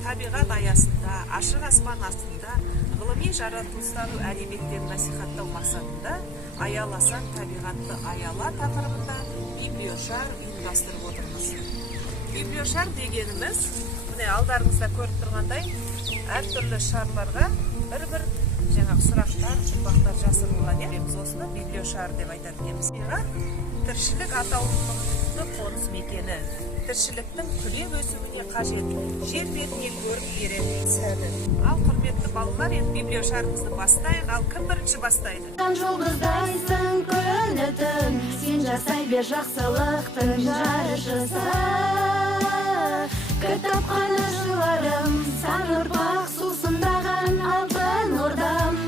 табиғат аясында, ашық аспан астында ғылыми жаратылыстану әдебиеттерін насихаттау мақсатында аяласаң табиғатты аяла тақырыбында библиошар ұйымдастырып отырмыз. Библиошар дегеніміз, міне алдарыңызда көріп тұрғандай, әртүрлі шарларға бір-бір жаңағы сұрақтар, жұмбақтар жасырылған. Біз осыны библиошар деп айтатынбыз. Тіршілік атаулының қоныс мекені, тіршіліктің түлеп өсуіне қажет жер бетіне көріп беретін сәні. Ал құрметті балалар, енді библиошарымызды бастайық. Ал кім бірінші бастайды? Жұлдыздайсың күні-түн, сен жасай бер жақсылықтың жаршысы. Кітапханашыларым, сан ұрпақ сусындаған алтын ордам.